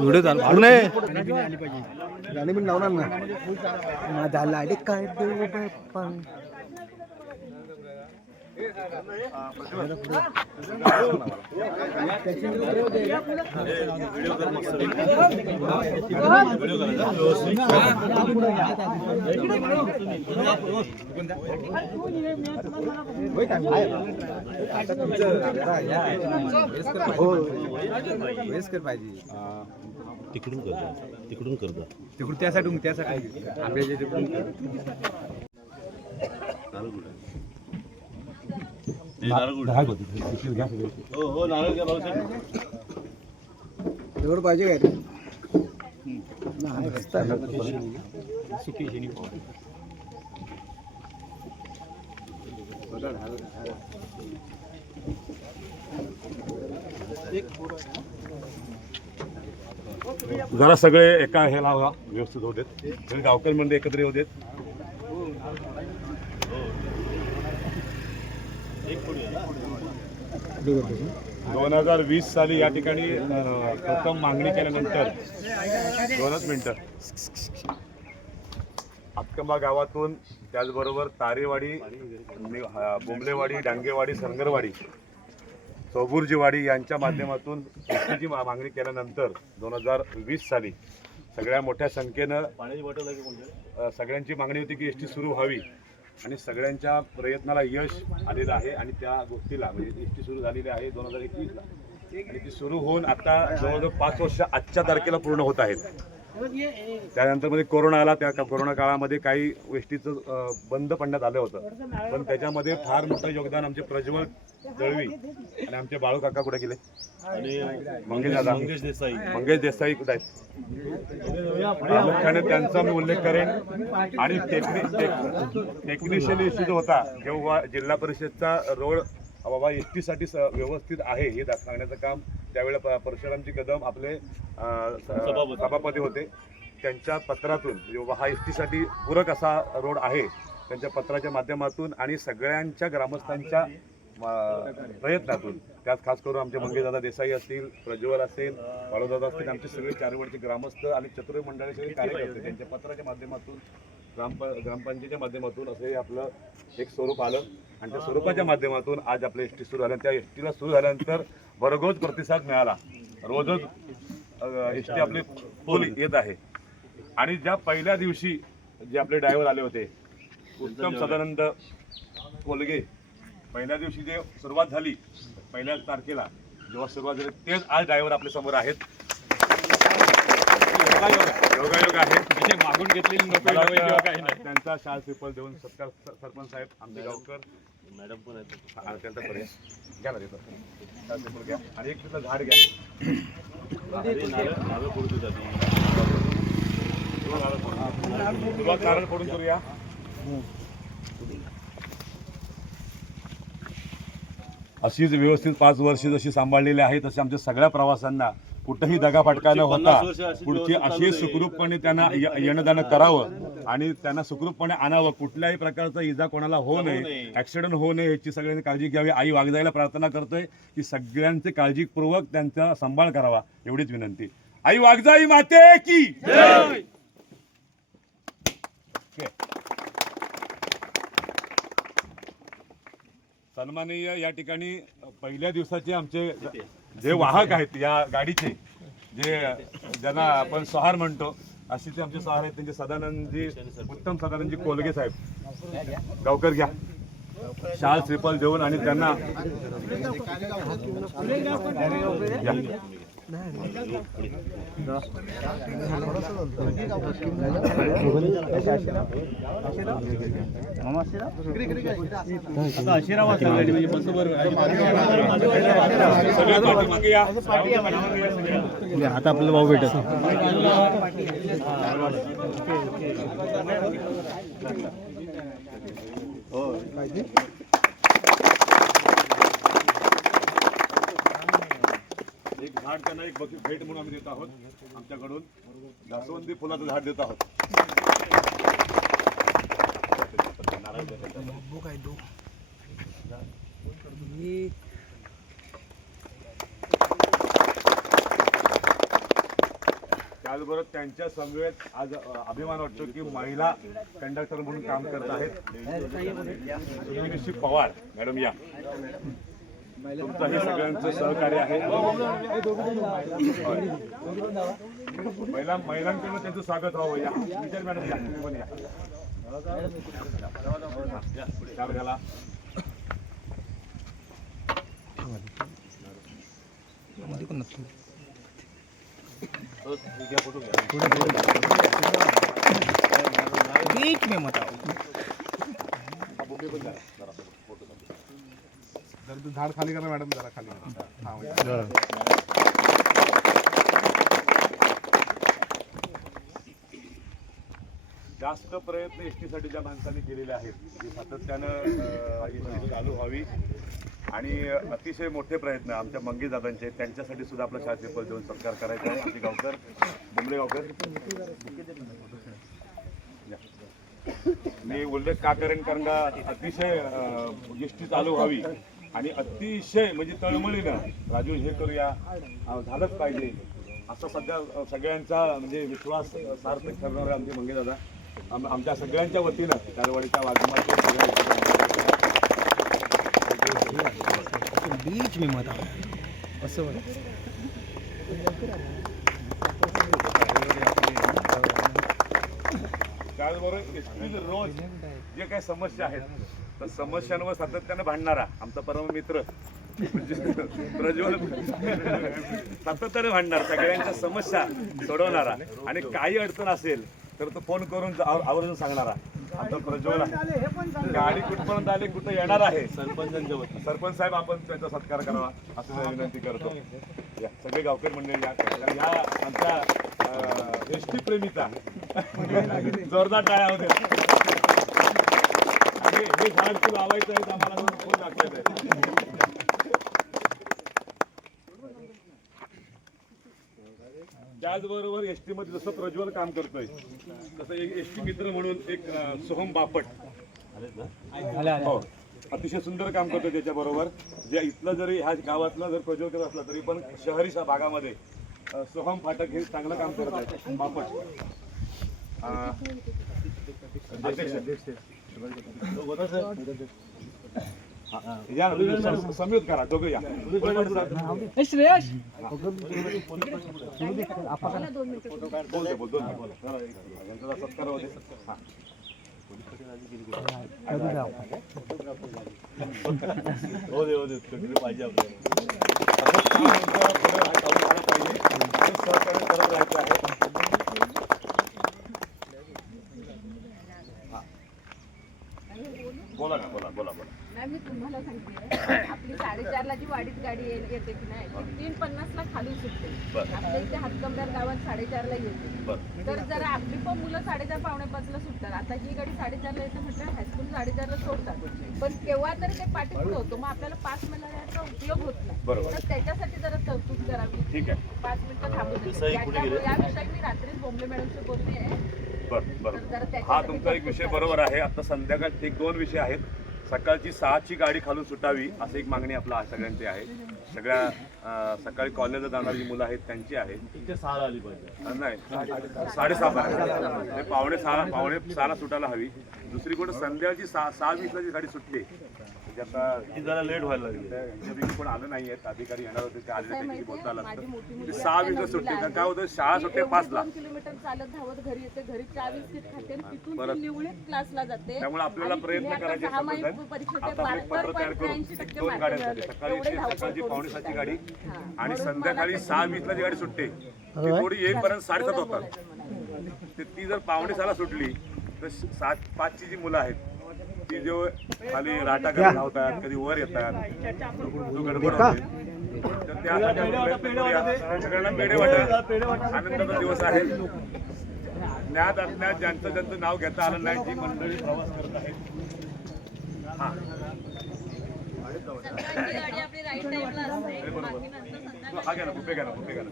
Video चालू. गाणी पण लावणार ना. माझा लाडी काय देऊ बाप्पा तिकडून कर तिकडून कर जा. तिकडून त्यासाठी त्यासाठी. आपल्या जे तिकडून हो हो नारळ घ्या भाऊसाहेब. एवढं पाहिजे काय जरा सगळे एका हे लावा व्यवस्थित होऊ देत. सगळे गावकरी मंडळी एकत्र येऊ दोन हजार वीस साली या ठिकाणी प्रथम मागणी केल्यानंतर दोनच मिनटं. अक्कंबा गावातून त्याचबरोबर तारेवाडी हा, बोंबलेवाडी डांगेवाडी संगरवाडी चौबुर्जीवाडी यांच्या माध्यमातून एसटीची मा- मागणी केल्यानंतर दोन हजार वीस साली सगळ्या मोठ्या संख्येनं सगळ्यांची मागणी होती की एस टी सुरू व्हावी. आणि सगळ्यांच्या प्रयत्नाला यश आलेलं आहे आणि त्या गोष्टीला म्हणजे एस टी सुरू झालेली आहे दोन हजार एकवीसला. आणि ती सुरू होऊन आता जवळजवळ पाच वर्ष आजच्या तारखेला पूर्ण होत आहेत. त्यानंतरमध्ये कोरोना आला त्या कोरोना काळामध्ये काही गोष्टीचं बंद पडण्यात आलं होतं. पण त्याच्यामध्ये फार मोठं योगदान आमचे प्रज्वल दळवी आणि आमचे बाळू काका कुठे गेले? मंगेश दादा. मंगेश देसाई. मंगेश देसाई कुठे प्रामुख्याने त्यांचा मी उल्लेख करेन. आणि टेक्निशियल इश्यू जो होता जेव्हा जिल्हा परिषदचा रोड बाबा एस टीसाठी व्यवस्थित आहे हे दाखवण्याचं काम त्यावेळेला परशुरामजी कदम आपले सभापती. होते त्यांच्या पत्रातून हा एस टीसाठी पूरक असा रोड आहे त्यांच्या पत्राच्या माध्यमातून आणि सगळ्यांच्या ग्रामस्थांच्या प्रयत्नातून. त्यात खास करून आमचे मंगेशदादा देसाई असतील प्रज्वल असेल बाळूदादा असतील आमचे सगळे चारवडचे ग्रामस्थ आणि चतुर्य मंडळी सगळे कार्यकर्ते त्यांच्या पत्राच्या माध्यमातून ग्रामप ग्रामपंचायतीच्या माध्यमातून असं हे आपलं एक स्वरूप आलं. आणि त्या स्वरूपाच्या माध्यमातून आज आपलं एस टी सुरू झालं. त्या एस टीला सुरू झाल्यानंतर भरघोस प्रतिसाद मिळाला. रोजच एस टी आपले पोल येत आहे. आणि ज्या पहिल्या दिवशी जे आपले ड्रायव्हर आले होते उत्तम सदानंद कोलगे पहिल्या दिवशी जे सुरुवात झाली पहिल्या तारखेला जेव्हा सुरुवात झाली तेच आज ड्रायव्हर आपल्यासमोर आहेत. योगायोग आहे. मागून घेतलेली त्यांचा शाल पेपर देऊन सत्कार सरपंच साहेब आमचे गावकर मॅडम पण आहेत. घ्या ना तिथं. घ्या. आणि एक तिथं झाड घ्या. अरे नारळ नारळ फोडतो जाती सुरुवात नारळ फोडून करूया अशीच व्यवस्थित पाच वर्ष जशी सांभाळलेली आहे तशी आमच्या सगळ्या प्रवासांना कुठंही दगाफटका न होता पुढची अशी. सुखरूपपणे त्यांना येणं जाणं करावं. आणि त्यांना सुखरूपपणे आणावं कुठल्याही प्रकारचा इजा कोणाला होऊ नये. ऍक्सिडेंट होऊ नये याची सगळ्यांनी काळजी घ्यावी आई वागजायला प्रार्थना करतोय की सगळ्यांचे काळजीपूर्वक त्यांचा सांभाळ करावा एवढीच विनंती आई वागजाई माते की. सन्माननीय या ठिकाणी पहिल्या दिवसाचे आमचे जे वाहक आहेत या गाडीचे जे ज्यांना आपण सहार म्हणतो असे ते आमचे सहार आहेत त्यांचे सदानंदजी उत्तम सदानंदजी कोलगे साहेब. गावकर घ्या. शाल श्रीफल देऊन आणि त्यांना घ्या. सगळ्या पाठीमागे या. पाठीमागे या सगळ्या. आता आपल्याला भाऊ भेटत एक झाड त्यांना एक बक्षीस भेट म्हणून आम्ही देत आहोत आमच्याकडून. जास्वंदी फुलाचं झाड देत आहोत. त्याचबरोबर त्यांच्या समवेत आज अभिमान वाटतो की महिला कंडक्टर म्हणून काम करत आहेत. पवार मॅडम या. तुमचं हे सगळ्यांचं सहकार्य आहे. महिला महिलांकडून त्यांचं स्वागत व्हावं. या. विचार मॅडम या. तुम्ही पण या. बीच में मत आओ। झाड खाली करा मॅडम जरा खाली हा, म्हणजे. जास्त प्रयत्न एस टीसाठी ज्या माणसांनी केलेले आहेत ती सातत्यानं एस टी चालू व्हावी. आणि अतिशय मोठे प्रयत्न आमच्या मंगी दादांचे त्यांच्यासाठी सुद्धा आपला शाळेत पद देऊन सत्कार करायचा आहे. आमचे गावकर बुंबळे गावकर. मी उल्लेख का करेन? कारण का अतिशय एस टी चालू व्हावी. आणि अतिशय म्हणजे तळमळीनं राजू हे करूया. झालंच पाहिजे. असा सध्या सगळ्यांचा म्हणजे विश्वास सार्थक ठरणारे आमचे मंगे दादा आम- आमच्या सगळ्यांच्या वतीनं कारवाडीच्या माध्यमातून असं त्याचबरोबर रोज जे काही समस्या आहेत तर समस्यांवर सातत्यानं भांडणारा आमचा परम मित्र. म्हणजे प्रज्वल. सातत्याने भांडणार सगळ्यांच्या समस्या सोडवणारा. आणि काही अडचण असेल तर तो फोन करून आव- आवर्जून सांगणारा. आमचा प्रज्वल गाडी कुठपर्यंत आले कुठं येणार आहे? सरपंचांच्या वतीने सरपंच साहेब आपण त्यांचा सत्कार करावा. असं विनंती करतो. या सगळे गावकरी मंडळी या कारण ह्या आमच्या एस टी प्रेमीचा जोरदार टाळ्या होत्या. हे झाड तू लावायचं आहे आम्हाला दाखवायचं आहे. त्याचबरोबर एस टी मध्ये जसं प्रज्वल काम करतोय तसं एक एस टी मित्र म्हणून एक अं, सोहम बापट. हो. अतिशय सुंदर काम करतो त्याच्याबरोबर. जे इथलं जरी ह्या गावातलं जर प्रज्वल करत असला तरी पण शहरी सा- भागामध्ये अं, सोहम फाटक हे चांगलं काम करत आहेत बापट. अं, अध्यक्ष. हा, करा दोघं या श्रेयश बोल दे, बोल दोन मिनिटं बोल. यांचा सत्कार होते हा हो दे हो दे कंटिन्यू पाहिजे आपल्याला असं काम आमचं पुढे चालू झालं पाहिजे आणि सहकार्य करत राहायचं आहे बोला ना बोला बोला बोला नाही मी तुम्हाला सांगते आपली साडेचारला जी वाडीत गाडी ये- येते की नाही ती तीन पन्नासला खाली सुटते बरं. आपल्या इथे हातकंब्यार साडेचारला येते. तर जरा आपली पण मुलं साडेचार पावणे पाचला सुटतात. आता ही गाडी साडेचारला येते म्हटलं हायस्कूल साडेचारला सोडतात. पण केव्हा तरी ते पाठी पुढे होतो. मग आपल्याला पाच मिनिटाचा उपयोग होत नाही. तर त्याच्यासाठी जरा तरतूद करावी. ठीक आहे. पाच मिनिटं थांबू या विषयात मी रात्रीच बोंबले मॅडमशी बोलते आहे. हा तुमचा एक विषय बरोबर आहे. आता संध्याकाळ एक दोन विषय आहेत. सकाळची सहाची गाडी खालून सुटावी अशी एक मागणी आपला सगळ्यांची आहे. सगळ्या सकाळी कॉलेजला जाणारी मुलं आहेत त्यांची आहे. नाही साडेसहा म्हणजे पावणे सहा पावणे सहाला सुटायला हवी. दुसरी गोष्ट संध्याची सहा सहा वीसला जी गाडी सुटली म्हणजे आता ती जरा लेट व्हायला लागली यांच्यापैकी कोण आलं नाही आहेत अधिकारी येणार होते ते आले काय त्यांच्याशी बोलता आलं माहितीये? माझी मोठी असतं मुलगी ते सहा आता वीसला नववीला सुटते आहे. तर काय होतं एवढी पाचला दोन किलोमीटर चालत धावत घरी येते घरी चहा बिस्किट खाते आणि तिथून परत. ती निवळीत क्लासला जाते त्यामुळे आपल्याला आणि प्रयत्न तिने आता करायचे सहा समजतात. परीक्षेत आता मी बहात्तर पत्र तयार एक टक्के दोन गाड्या मिळाले. सकाळी एवढे धावपळ सकाळची करून पावणे सातची गाडी हा. आणि म्हणून संध्याकाळी सहा वीसला जी गाडी सुटते ती थोडी येईपर्यंत साडेसात होतात बोलायचं मला. ते ती जर पावणे सहाला सुटली तर सात पाचची जी मुलं आहेत ती जो खाली राटा करत धावतात कधी वर येतात तो गडबड होते. तर करूया. सगळ्यांना पेढे वाटा. आनंदाचा दिवस आहे. ज्ञात अज्ञात ज्यांचं ज्यांचं नाव घेता आलं नाही जी मंडळी प्रवास करत आहेत. हा. हा घ्या ना बुफे घ्या ना बुफे घ्या ना.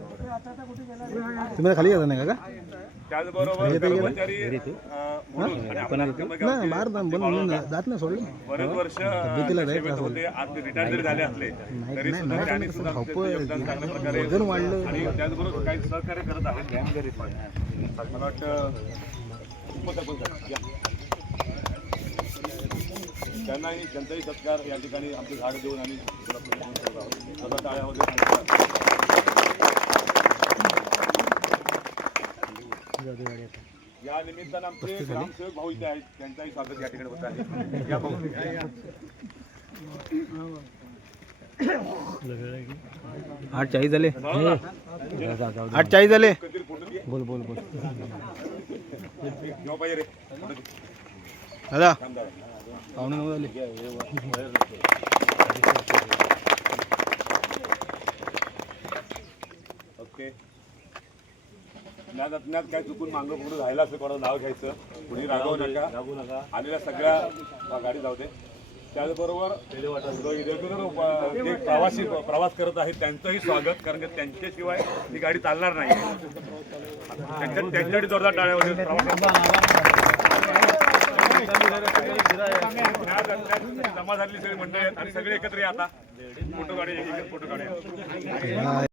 बुफे- बुफे पडायचं. तुम्ही खाली येता नाही का त्याचबरोबर कर्मचारी अं, म्हणून आणि आपण आत्महत्या नाही बाहेर बंद म्हणून जात नाही सोडलं बरेच वर्ष तब्येतीला लय सेवेत होते आज रिटायर जरी झाले असले तरी सुद्धा नाही, त्यांनी कसं सुद्धा धावपळ त्यांचं योगदान चांगल्या प्रकारे वजन वाढलं. आणि त्याचबरोबर काही सहकार्य करत आहेत मला वाटतं उपसरपंच आहेत. या. त्यांनाही त्यांचाही सत्कार या ठिकाणी आमचे झाड देऊन आणि करत आहोत सदा टाळ्यामध्ये या निमित्तानं आमचे ग्रामसेवक भाऊ इथे आहेत. त्यांचाही स्वागत या ठिकाणी होत आहे. या भाऊ. आठ चाळीस झाले? जाऊ ना. आठ चाळीस झाले? कधीतरी फोटो घे. बोल बोल बोल. केव्हा पाहिजे रे. फोटो घे. दादा. थांब जरा. पाहुणे नऊ झाले. ओके. ज्ञात अज्ञात काय चुकून मागं पुढे राहिलं असं कोणाचं नाव घ्यायचं? कुणी रागवू नका. आलेल्या सगळ्या गाडी जाऊ दे. त्याचबरोबर रेग्युलर जे प्रवासी प्रवास करत आहेत त्यांचंही स्वागत कारण की त्यांच्याशिवाय ही गाडी चालणार नाही. त्यांच्या त्यांच्यासाठी जोरदार टाळ्या होतील जमा झालेली सगळी मंडळी आहेत आणि सगळे एकत्र या आता. फोटो एक फोटो गाडी हा,